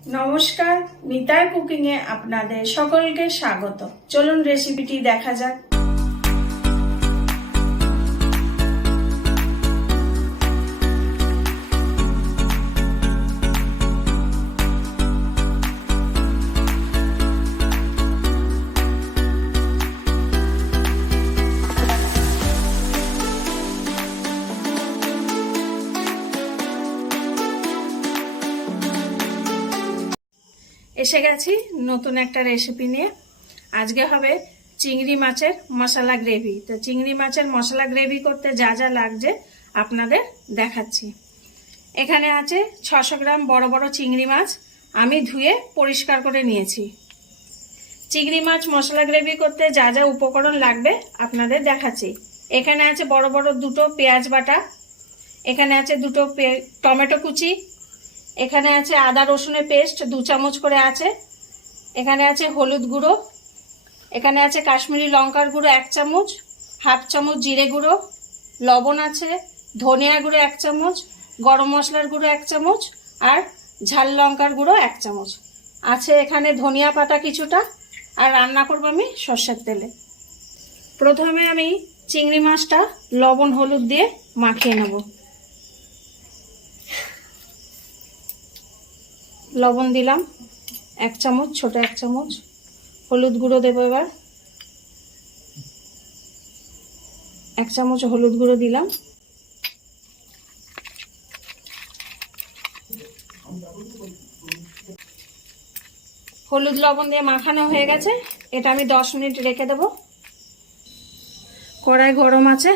নমস্কার, মিতার কুকিং এ আপনাদের সকলকে স্বাগত। চলুন রেসিপিটি দেখা যাক। এসে গেছি নতুন একটা রেসিপি নিয়ে। আজকে হবে চিংড়ি মাছের মশলা গ্রেভি। তো চিংড়ি মাছের মশলা গ্রেভি করতে যা যা লাগছে আপনাদের দেখাচ্ছি। এখানে আছে 600 গ্রাম বড় বড় চিংড়ি মাছ, আমি ধুয়ে পরিষ্কার করে নিয়েছি। চিংড়ি মাছ মশলা গ্রেভি করতে যা যা উপকরণ লাগবে আপনাদের দেখাচ্ছি। এখানে আছে বড় বড় দুটো পেঁয়াজ বাটা, এখানে আছে দুটো টমেটো কুচি, এখানে আছে আদা রসুনের পেস্ট 2 চামচ করে আছে, এখানে আছে হলুদ গুঁড়ো, এখানে আছে কাশ্মীরি লঙ্কার গুঁড়ো 1 চামচ, হাফ চামচ জিরে গুঁড়ো, লবণ আছে, ধনিয়া গুঁড়ো 1 চামচ, গরম মশলার গুঁড়ো 1 চামচ আর ঝাল লঙ্কার গুঁড়ো 1 চামচ আছে। এখানে ধনিয়া পাতা কিছুটা, আর রান্না করব আমি সর্ষের তেলে। প্রথমে আমি চিংড়ি মাছটা লবণ হলুদ দিয়ে মাখিয়ে নেব। লবণ দিলাম 1 চামচ, ছোট 1 চামচ। হলুদ গুঁড়ো দেবো এবার 1 চামচ হলুদ গুঁড়ো দিলাম। হলুদ লবণ দিয়ে মাখানো হয়ে গেছে, এটা আমি 10 মিনিট রেখে দেব। কড়াই গরম আছে,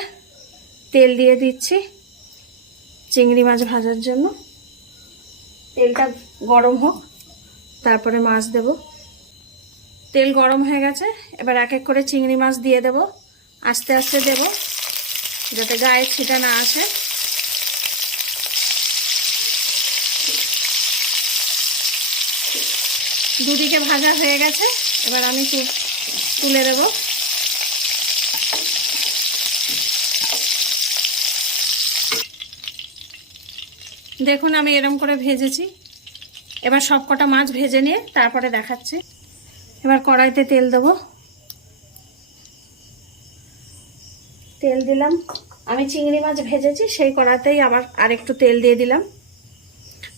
তেল দিয়ে দিচ্ছি চিংড়ি মাছ ভাজার জন্য। তেলটা গরম হোক, তারপরে মাছ দেব। তেল গরম হয়ে গেছে, এবার এক এক করে চিংড়ি মাছ দিয়ে দেব। আস্তে আস্তে দেব যাতে গায়ে ছিটা না আসে। দুদিকে ভাজা হয়ে গেছে, এবার আমি তুলে দেব। দেখুন আমি এরকম করে ভেজেছি। এবার সব কটা মাছ ভেজে নিয়ে তারপরে দেখাচ্ছি। এবার কড়াইতে তেল দেব। তেল দিলাম, আমি চিংড়ি মাছ ভেজেছি সেই কড়াইতেই আবার আরেকটু তেল দিয়ে দিলাম।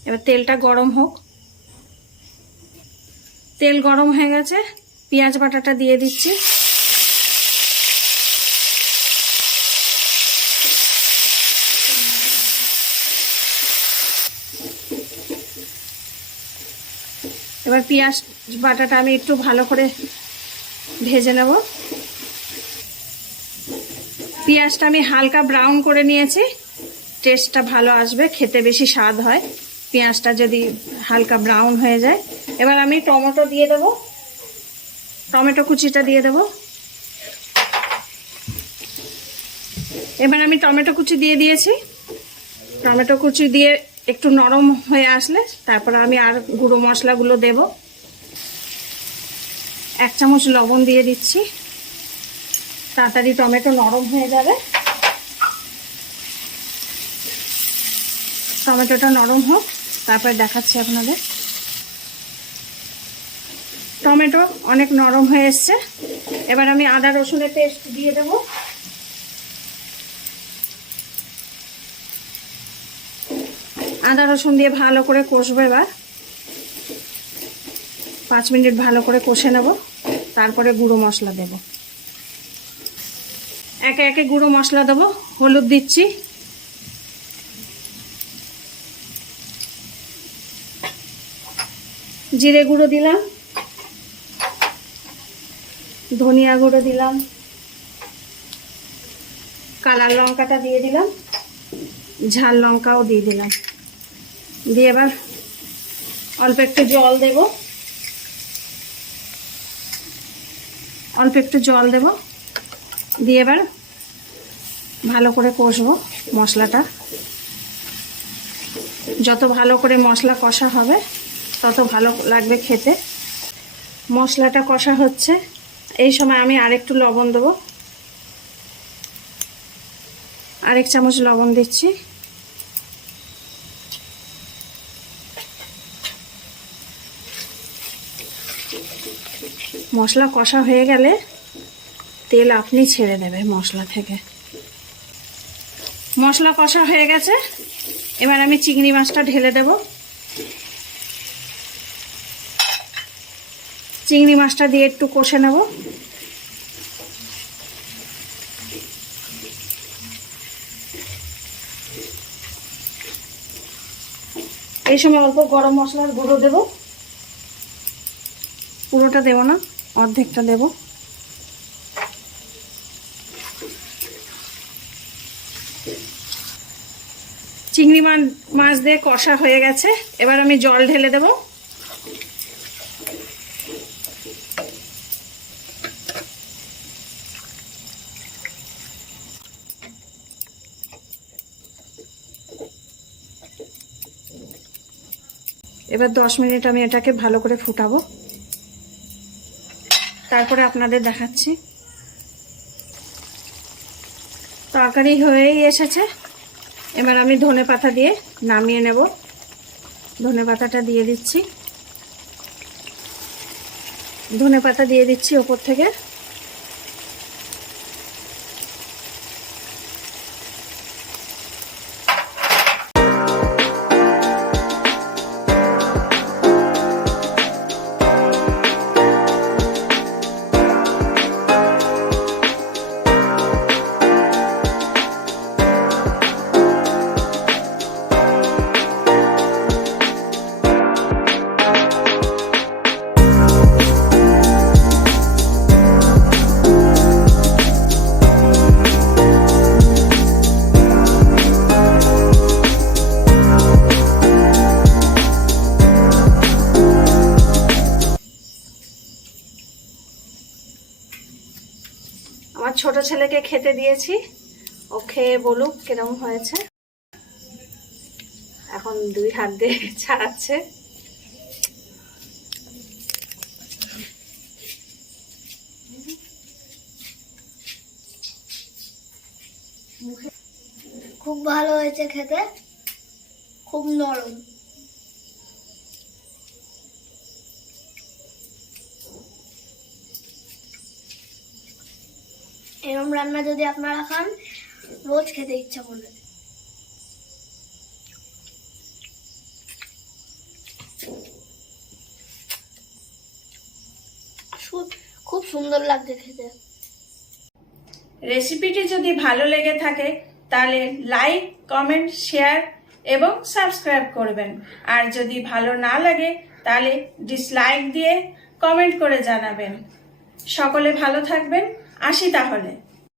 এবার তেলটা গরম হোক। তেল গরম হয়ে গেছে, পেঁয়াজ বাটাটা দিয়ে দিচ্ছি। এবার পেঁয়াজ বাটাটা আমি একটু ভালো করে ভেজে নেব। পেঁয়াজটা আমি হালকা ব্রাউন করে নিয়েছি, টেস্টটা ভালো আসবে, খেতে বেশি স্বাদ হয় পেঁয়াজটা যদি হালকা ব্রাউন হয়ে যায়। এবার আমি টমেটো দিয়ে দেব, টমেটো কুচিটা দিয়ে দেব। এবার আমি টমেটো কুচি দিয়ে দিয়েছি। টমেটো কুচি দিয়ে একটু নরম হয়ে আসলে তারপরে আমি আর গুঁড়ো মশলাগুলো দেব। 1 চামচ লবণ দিয়ে দিচ্ছি, তাড়াতাড়ি টমেটো নরম হয়ে যাবে। টমেটোটা নরম হোক, তারপরে দেখাচ্ছি আপনাদের। টমেটো অনেক নরম হয়ে এসছে, এবার আমি আদা রসুনের পেস্ট দিয়ে দেব। আদা রসুন দিয়ে ভালো করে কষবো। এবার 5 মিনিট ভালো করে কষে নেব, তারপরে গুঁড়ো মশলা দেব। একে একে গুঁড়ো মশলা দেব। হলুদ দিচ্ছি, জিরে গুঁড়ো দিলাম, ধনিয়া গুঁড়ো দিলাম, কালার লঙ্কাটা দিয়ে দিলাম, ঝাল লঙ্কাও দিয়ে দিলাম। দিয়ে এবার অল্প একটু জল দেব, অল্প একটু জল দেব। দিয়ে এবার ভালো করে কষবো মশলাটা। যত ভালো করে মশলা কষা হবে তত ভালো লাগবে খেতে। মশলাটা কষা হচ্ছে, এই সময় আমি আরেকটু লবণ দেবো। আরেক চামচ লবণ দিচ্ছি। মশলা কষা হয়ে গেলে তেল আপনি ছেড়ে দেবে মশলা থেকে। মশলা কষা হয়ে গেছে, এবার আমি চিংড়ি মাছটা ঢেলে দেব। চিংড়ি মাছটা দিয়ে একটু কষে নেব। এই সময় অল্প গরম মশলার গুঁড়ো দেব, পুরোটা দেব না, অর্ধেকটা দেব। চিংড়ি মাছ দিয়ে কষা হয়ে গেছে, এবার আমি জল ঢেলে দেব। এবার 10 মিনিট আমি এটাকে ভালো করে ফুটাবো, তারপরে আপনাদের দেখাচ্ছি। তরকারি হয়েই এসেছে, এবার আমি ধনেপাতা দিয়ে নামিয়ে নেব। ধনেপাতাটা দিয়ে দিচ্ছি, ধনেপাতা দিয়ে দিচ্ছি ওপর থেকে। আমার ছোট ছেলেকে খেতে দিয়েছি, ও খেয়ে বলুক কিরকম হয়েছে। এখন 2 হাত দিয়ে ছাড়াচ্ছে। খুব ভালো হয়েছে খেতে, খুব নরম। এরকম রান্না যদি আপনারা খান, রোজ খেতে ইচ্ছা করবে। খুব সুন্দর লাগছে খেতে। রেসিপিটি যদি ভালো লেগে থাকে তাহলে লাইক, কমেন্ট, শেয়ার এবং সাবস্ক্রাইব করবেন। আর যদি ভালো না লাগে তাহলে ডিসলাইক দিয়ে কমেন্ট করে জানাবেন। সকলে ভালো থাকবেন, আসি তাহলে।